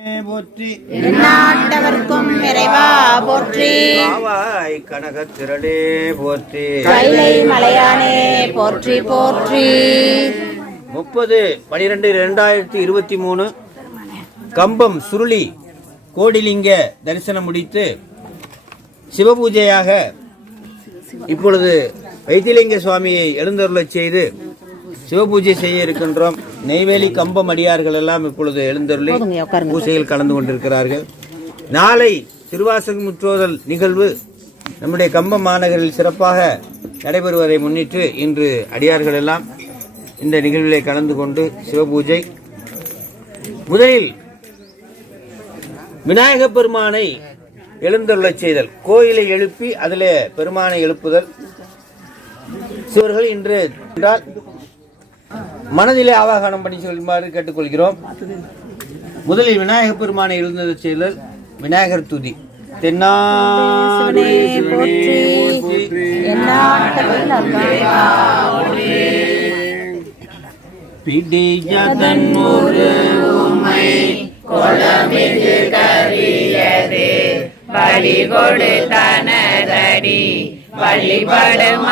போற்றி. நாட்டவர்க்கும் இறைவா போற்றி. காவாய் கனகத் திரளே போற்றி. கைலை மலையானே போற்றி போற்றி. முப்பது பனிரெண்டு ரெண்டாயிரத்தி இருபத்தி மூணு. கம்பம் சுருளி கோடிலிங்க தரிசனம் முடித்து சிவபூஜையாக இப்பொழுது வைத்திலிங்க சுவாமியை எழுந்தருளச் செய்து சிவபூஜை செய்ய இருக்கின்றோம். நெய்வேலி கம்பம் அடியார்கள் எல்லாம் இப்பொழுது எழுந்தருளி பூஜையில் கலந்து கொண்டிருக்கிறார்கள். நாளை திருவாசக முற்றோதல் நிகழ்வு நம்முடைய கம்பம் மாநகரில் சிறப்பாக நடைபெறுவதை முன்னிட்டு இன்று அடியார்கள் எல்லாம் இந்த நிகழ்விலே கலந்து கொண்டு சிவபூஜை முதலில் விநாயகப் பெருமானை எழுந்தருளச் செய்தல். கோயிலை எழுப்பி அதிலே பெருமானை எழுப்புதல். சிவர்கள் இன்று என்றால் மனதிலே ஆவாகனம் பண்ணி சொல்லுமாறு கேட்டுக்கொள்கிறோம். முதலில் விநாயகப் பெருமானை எழுந்தது செயலர் விநாயகர் துதி. தென்னாடு போற்றி எந்நாட்டவர்க்கும் இறைவா வழிபடும்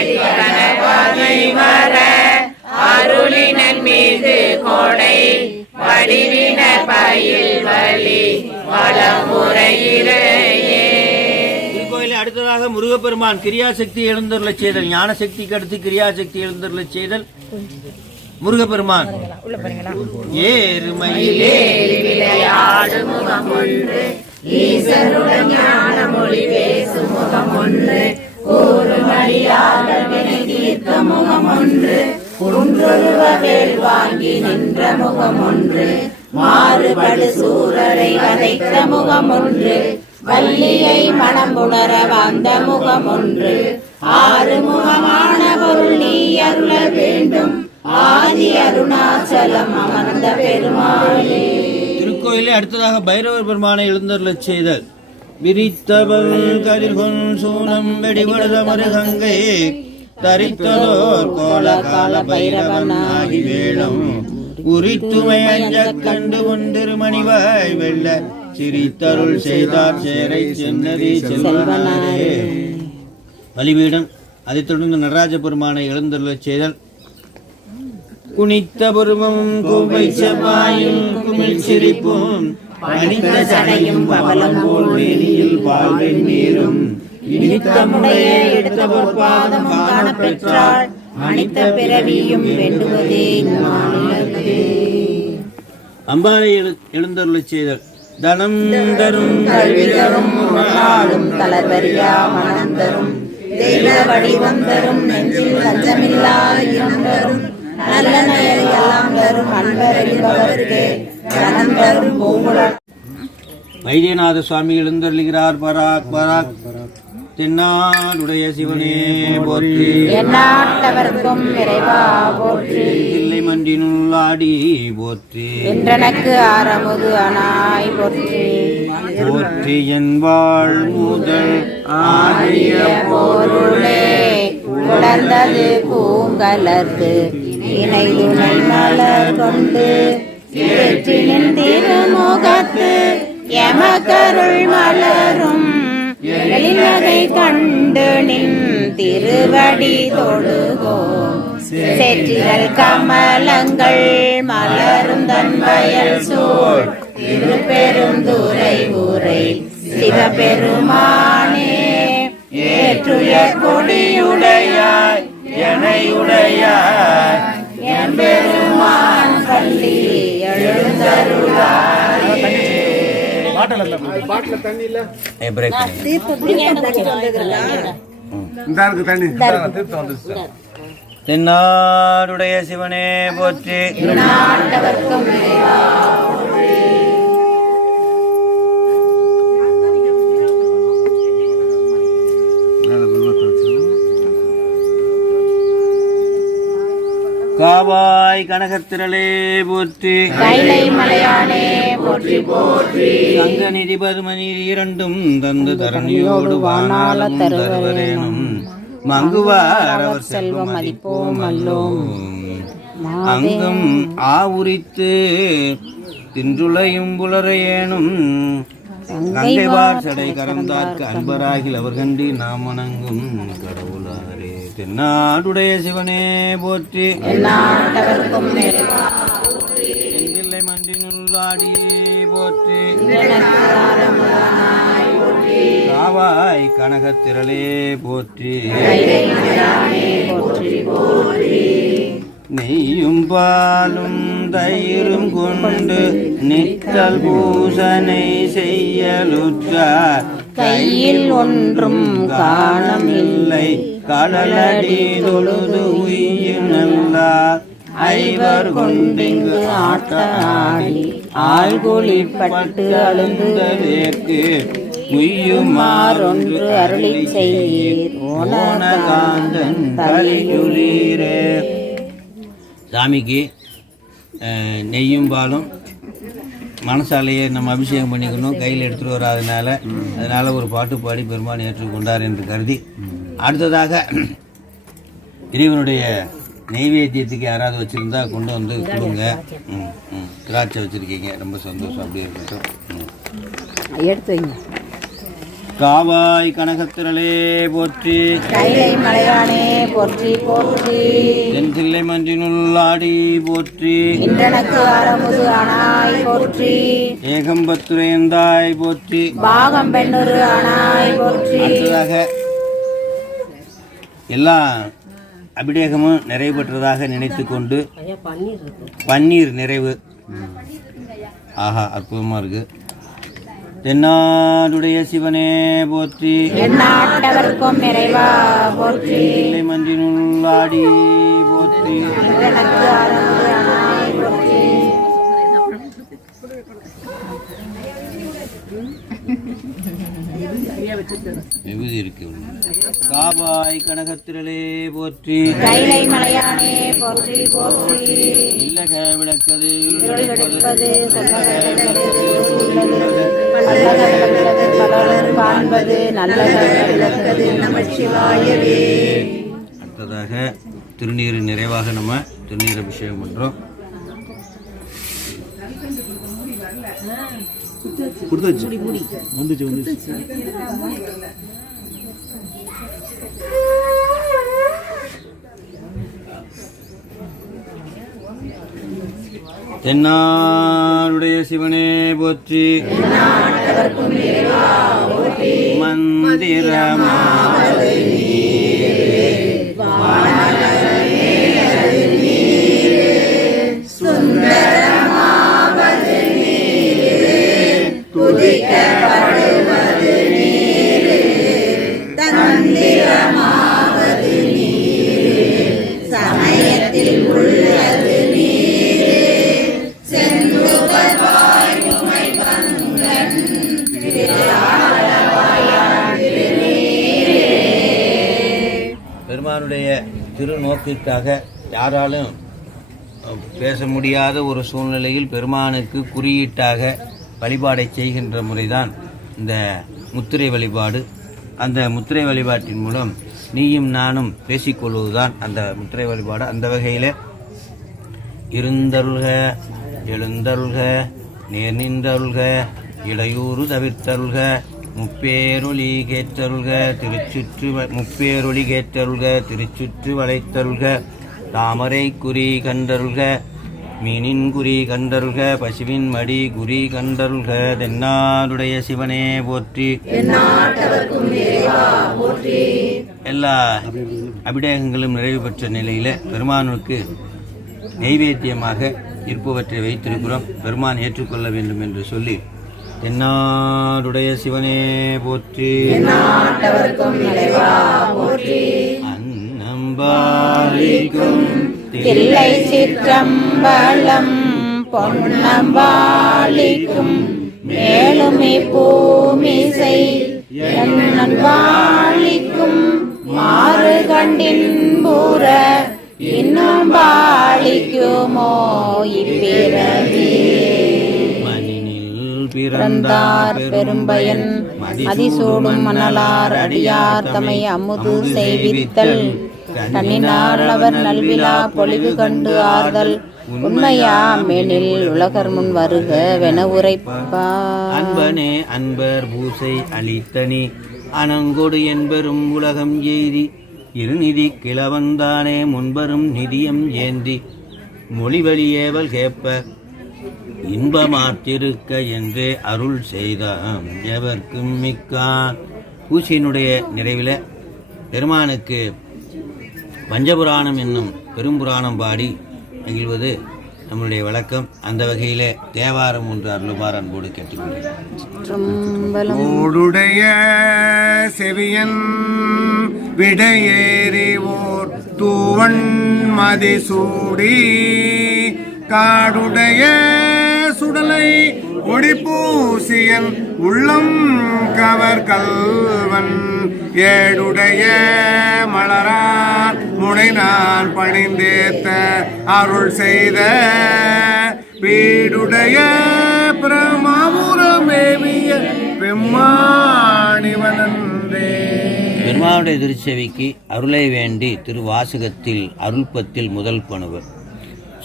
கடிதனை அருளினன் மீது கொடை வடிவின பயில் வலி வளமுறையிலேயே அடுத்ததாக முருகப்பெருமான் கிரியாசக்தி எழுந்தருளச் செய்தல் ஞானசக்திக்கு அடுத்து கிரியாசக்தி எழுந்தருளச் செய்தல் முருகப்பெருமான். ஏறுமையிலே விளையாடு முகம் ஒன்று ஈசனுடன் ஞான மொழி பேசும் முகம் ஒன்று கூறுமடியாக வினை முகம் ஒன்று குன்றொருவ வேல் வாங்கி நின்ற முகம் ஒன்று மாறுபடு சூரரை வதைத்த முகம் ஒன்று வள்ளியை மனம் உணர வந்த முகம் ஒன்று ஆறு முகமான பொருள் நீ அருள வேண்டும் ஆதி அருணாச்சலம் அமர்ந்த பெருமாளே. திருக்கோயிலை அடுத்ததாக பைரவர் பெருமானை எழுந்தருளச் செய்தல். விரித்தபங்கதிர்கொன் சூனம் வெடிபடுதமரு கங்கை தரித்ததோர் கோல கால பைரவன் ஆகி வேளம். உரித்துமை அஞ்ச கண்டு ஒன்றிருமணிவாய் வெள்ள சிரித்தருள் செய்தார் சேரை சென்னதி செல்வனாரே. பலிபீடம் அதைத் தொடர்ந்து நடராஜ பெருமானை எழுந்தருளச் செய்தல் குனித்த புருவம் கோவை செவ்வாயும் குமிழ் சிரிப்பும் பனித்த சடையும் பவளம் போல் வேலியில் பால்வெண் நீரும். இனித்தமுடைய எடுத்த பொற்பாதம் காணப் பெற்றாள் அனித்த பிறவியும் வேண்டுவதே நாளிலே அம்பாலை எழு எழுந்தருளச் செய்தல் தனம் தரும் கல்வி தரும் நாளும் தளர்வரியா மனம் தரும். தெய்வ வடிவம் தரும் நெஞ்சில் லஞ்சமில்லா இனம் தரும். நல்ல எல்லாம் தரும் வைத்தியநாத சுவாமி எழுந்தருளுகிறார் பராக் பராக். தென்னாடுடைய சிவனே போற்றி. எந்நாட்டவர்க்கும் இறைவா போற்றி. தில்லை மன்றினுள் ஆடி போற்றி. என்றனக்கு ஆரமுது அனாய் போற்றி. போற்றி என் வாழ் முதல் ஆடிய பொருளே. உணர்ந்தது பூங்கலர்க்கு இணை துணை மலர் கொண்டு ஏற்றினின் திருமுகத்து எமக்கருள் மலரும். எழிலகை கண்டு நின் திருவடி தொழுகோம் செற்றிகள் கமலங்கள் மலரும் தன்மயல் சூழ். திருப்பெருந்துரை ஊரை சிவபெருமானே ஏற்றுய கொடியுடையாய் எனையுடையாய் எம்பெருமான் பள்ளி எழுந்தருளாய். ஏ, break பண்ணு. தென்னாடுடைய சிவனே போற்றி. காவாய் கனகத்திரளே போற்றி. கைலை மலையானே போற்றி போற்றி. சங்க நிதி பருமணி இரண்டும் தந்து தரணியோடு வானாலும் தருவரேனும். மங்குவார் அவர் செல்வம் மதிப்போம் அல்லோம். அங்கும் ஆவுரித்து தின்றுளையும் புலரையேனும். கங்கைவார் சடை கறந்தார்க்கு அன்பராகில் அவர் கண்டி நாம் வணங்கும் கடவுளாரே. தென்னாடுடைய சிவனே போற்றி. செந்தில்லை மன்றினுள்ளாடியே போற்றி. காவாய் கனகத்திரளே போற்றி. நெய்யும் பாலும் தயிரும் கொண்டு நித்தல் பூசனை செய்யலுற்றார். கையில் ஒன்றும் காணமில்லை. கடலடி தொழுது உயிர் ஐவர் கொண்டிங்கு ஆட்ட ஆடி ஆழ்குளிப்பட்டு அழுந்ததேற்கு உய்யுமாறொன்று அருளி செய்யீர். ஓனகாந்தன் தலையுளீரே சாமிக்கு நெய்யும் பாலும் மனசாலேயே நம்ம அபிஷேகம் பண்ணிக்கணும் கையில் எடுத்துகிட்டு வராதனால அதனால ஒரு பாட்டு பாடி பெருமான் ஏற்றுக்கொண்டார் என்று கருதி அடுத்ததாக இறைவனுடைய நெய்வேத்தியத்துக்கு யாராவது வச்சுருந்தா கொண்டு வந்து கொடுங்க. ம் ம். திராட்சை வச்சுருக்கீங்க. ரொம்ப சந்தோஷம். அப்படியே இருக்கட்டும். எடுத்து வைங்க. காவாய் கனகத்திரளே போற்றி. கைலை மலையானே போற்றி போற்றி. தென்தில்லை மன்றினுள்ளாடி போற்றி. இன்றனக்கு அறமுது அணாய் போற்றி. ஏகம்பத்துரையந்தாய் போற்றி. பாகம் பெண்ணொரு அணாய் போற்றி. அடுத்ததாக எல்லா அபிஷேகமும் நிறைவு பெற்றதாக நினைத்து கொண்டு பன்னீர் நிறைவு. ஆஹா அற்புதமா இருக்கு. தென்னாடுடைய சிவனே போற்றி. எந்நாட்டவர்க்கும் நிறைவா போற்றி. அணாய் போற்றி. விபூதி இருக்கு காபாய் கனகத்திரளே போற்றி. கைலை மலையானே போற்றி போற்றி. இல்லக விளக்கது. காண்பது நல்லக விளக்குவது நமச்சிவாயவே அடுத்ததாக திருநீர் நிறைவாக நம்ம திருநீர் அபிஷேகம் பண்றோம். கொடுத்தாச்சு. வந்துச்சு வந்துச்சு. தென்னாடுடைய சிவனே போற்றி. மந்திரமாவது பெருமானுடைய திருநோக்கிற்காக யாராலும் பேச முடியாத ஒரு சூழ்நிலையில் பெருமானுக்கு குறியீட்டாக வழிபாடை செய்கின்ற முறைதான் இந்த முத்திரை வழிபாடு. அந்த முத்திரை வழிபாட்டின் மூலம் நீயும் நானும் பேசிக்கொள்வதுதான் அந்த முத்திரை வழிபாடு. அந்த வகையில் இருந்தருள்க எழுந்தருள்க நேர் நின்றருள்க இடையூறு தவிர்த்தருள்க முப்பேரொளி கேற்றருள்க திருச்சுற்று வ- முப்பேரொளி கேற்றருள்க திருச்சுற்று வளைத்தருள்க தாமரை குறி கண்டருள்க மீனின் குறி கண்டருள்க பசுவின் மடி குறி கண்டருள்க தென்னாடுடைய சிவனே போற்றி. எல்லா அபிடேகங்களும் நிறைவு பெற்ற நிலையில பெருமானுக்கு நெய்வேத்தியமாக இருப்பவற்றை வைத்திருக்கிறோம். பெருமான் ஏற்றுக்கொள்ள வேண்டும் என்று சொல்லி தென்னாடுடைய சிவனே போற்றி. அன்னம்பாலிக்கும் தில்லை சிற்றம்பலம் பொன்னம்பாளிக்கும் மேலுமே பூமிசை என்னன்பாளிக்கும் மாறு கண்டின்பூர இன்னும் பாளிக்குமோ இப்பிறவியே மனினில் பிறந்தார் பெரும்பயன் மதிசூடும் மணலார் அடியார் தமை அமுது செய்வித்தல். கண்ணினால் அவர் நல்விழா பொலிவு கண்டு ஆறுதல். உண்மையாம் எனில் உலகர் முன் வருக வென அன்பனே அன்பர் பூசை அளித்தனி. அனங்கொடு என்பெரும் உலகம் எய்தி. இருநிதி கிழவந்தானே முன்பரும் நிதியம் ஏந்தி. மொழிவழியேவல் கேப்ப இன்பமாத்திருக்க என்றே அருள் செய்தாம் எவர்க்கும் மிக்கான் பூசியினுடைய நிறைவில் பெருமானுக்கு பஞ்சபுராணம் என்னும் பெரும்புராணம் பாடி மகிழ்வது நம்மளுடைய வழக்கம். அந்த வகையிலே தேவாரம் ஒன்று அருளுமாறு அன்போடு கேட்டுக்கொண்டேன் செவியன் விடையேறி ஓர் தூவன் மதிசூடி காடுடைய சுடலை ஒடிப்பூசியன் உள்ளம் கவர் கல்வன் ஏடுடைய மலரான் முனை நான் பணிந்தேத்த அருள் செய்த வீடுடைய பிரமாபுரமேவிய பெம்மாணிவனந்தே பெருமாவுடைய திருச்செவிக்கு அருளை வேண்டி திருவாசகத்தில் அருள்பத்தில் முதல் பணுவர்.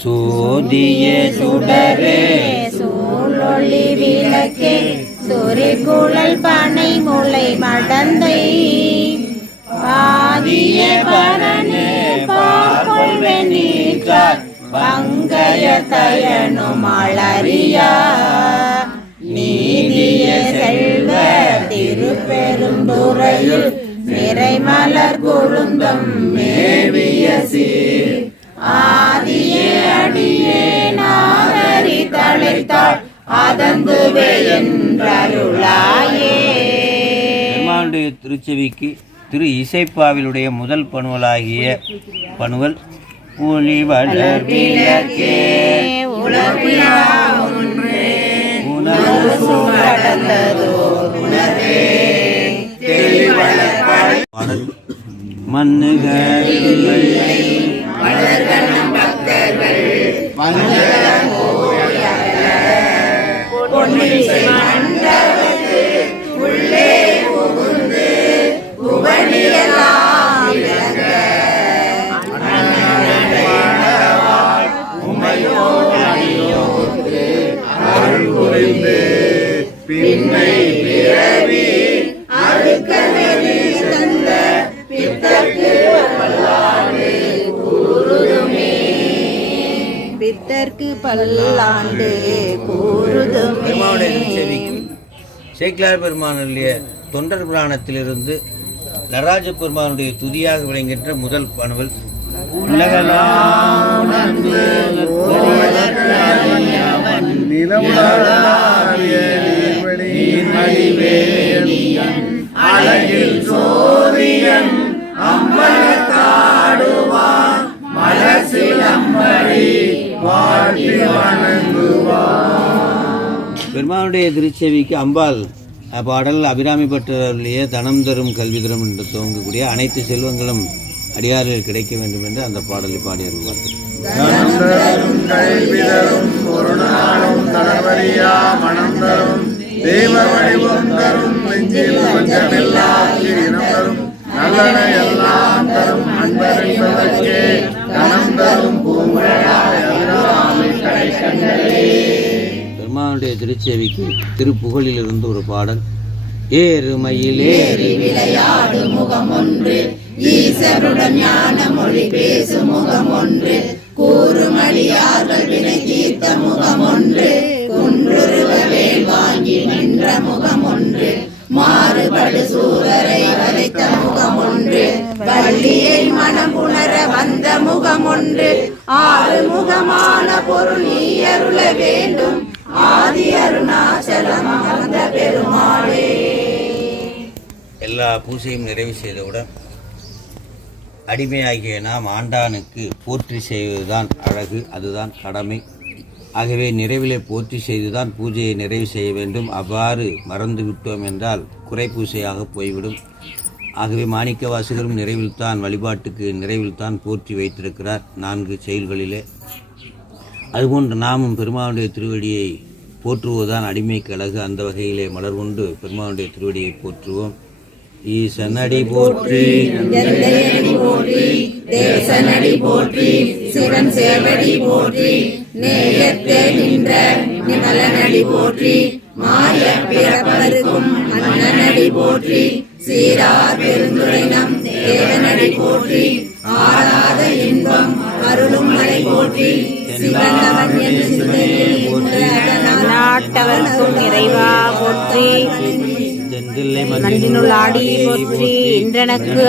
சூதிய சுடரே. சூழொளி விளக்கே சுரிகுழல் பனை முளை மடந்தை. பாதிய பரணே பாப்பொல் வெண்ணீற்றார் பங்கய தயனும் அலறியா. நீதிய செல்வ திருப்பெருந்துறையில் நிறைமலர் கொழுந்தம் மேவிய சீர். ஆதியே அடியே நாகரி தழைத்தாள் அதந்துவே என்றருளாயே பெருமானுடைய திருச்செவிக்கு திரு இசைப்பாவிலுடைய முதல் பணுவலாகிய பணுவல் ஒளி வளர் விளக்கே. உலகிலா நம் பக்தர்கள். கடந்ததோர் சேக்கிலார் பெருமானுடைய தொண்டர் புராணத்திலிருந்து நடராஜ பெருமானுடைய துதியாக விளங்குகின்ற முதல் பணவல் அழகில் சோ பெருமானுடைய திருச்செவிக்கு அம்பாள் பாடல் அபிராமி பட்டருடைய தனம் தரும் கல்வி தரும் என்று துவங்கக்கூடிய அனைத்து செல்வங்களும் அடியாரில் கிடைக்க வேண்டும் என்று அந்த பாடலை பாடி அருள்வார்கள் தனம் தரும் கல்வி தரும் திருச்சேவிக்கு திருப்புகழிலிருந்து ஒரு பாடல். ஏறுமையிலே விளையாடு முகம் ஒன்று ஈசருடன் ஞான மொழி பேசு முகம் ஒன்று கூறும் கூறுமடியார்கள் வினை தீர்த்த முகம் ஒன்று குன்றுருவ வேல் வாங்கி நின்ற முகம் ஒன்று மாறுபடு சூரரை வரைத்த முகம் ஒன்று வள்ளியை மனம் உணர வந்த முகம் ஒன்று ஆறு முகமான பொருள் நீ அருள வேண்டும். ஆதி அருணாச்சலம் அந்த பெருமாளே. எல்லா பூசையும் நிறைவு செய்தவுடன் அடிமையாகிய நாம் ஆண்டானுக்கு போற்றி செய்வதுதான் அழகு அதுதான் கடமை. ஆகவே நிறைவிலே போற்றி செய்துதான் பூஜையை நிறைவு செய்ய வேண்டும். அவ்வாறு மறந்து விட்டோம் என்றால் குறை பூசையாக போய்விடும். ஆகவே மாணிக்க வாசகரும் நிறைவில்தான் வழிபாட்டுக்கு நிறைவில்தான் போற்றி வைத்திருக்கிறார். நான்கு செயல்களிலே அதுபோன்று நாமும் பெருமானுடைய திருவடியை போற்றுவதுதான் அடிமை கழகு அந்த வகையிலே மலர் கொண்டு பெருமானுடைய திருவடியை போற்றுவோம். ஈசனடி போற்றி போற்றி தேசனடி போற்றி சிவன் சேவடி போற்றி நேயத்தே நின்ற நிமலனடி போற்றி மாய பிறப்பதற்கும் மன்னனடி போற்றி சீரார் பெருந்துரைனம் தேவனடி போற்றி. ஆராத இன்பம் அருளும் மலை போற்றி நாட்டவர்க்கும் இறைவா போற்றி. மன்றினுள் ஆடி போற்றி இன்றனக்கு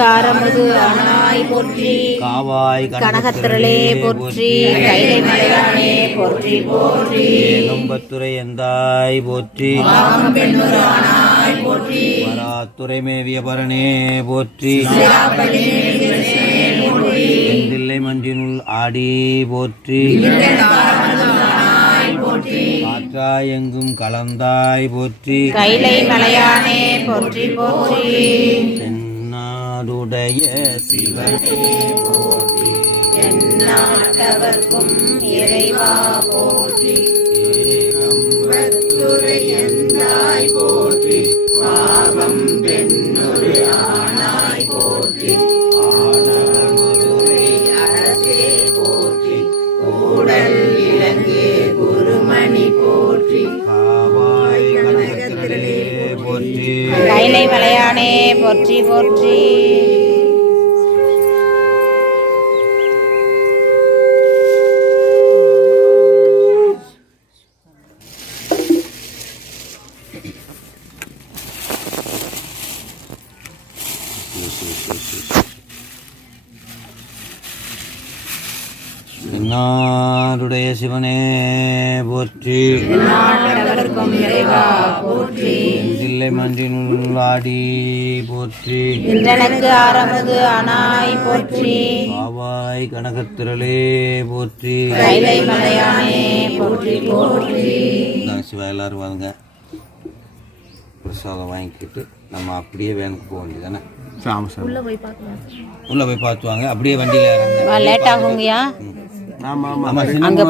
போற்றி. காவாய் கனகத்திரளே போற்றி கைலை மலையானே போற்றி போற்றி. ஏகம்பத்துறை எந்தாய் போற்றி. வராத்துறை மேவிய பரணே போற்றி ஆடி போற்றி. காற்றாய் எங்கும் கலந்தாய் போற்றி. கைலை மலையானே போற்றி போற்றி. தென்னாடுடைய சிவனே நாட்டவர்க்கும் இறைவா போற்றி. மலையானே போற்றி போற்றி இன்னாருடைய சிவனே போற்றி. தில்லை மன்றினுள் ஆடி போற்றி. ஆரமுது ஆனாய் போற்றி. காவாய் கனகத்திரளே போற்றி. சிவா எல்லாரும் வாங்க. பிரசாதம் வாங்கிக்கிட்டு நம்ம அப்படியே வேனுக்கு போக வேண்டியதானே உள்ள போய் பார்த்து வாங்க அப்படியே வண்டியில இறங்க. லேட் ஆகுங்கய்யா ஆமா சின்ன அங்க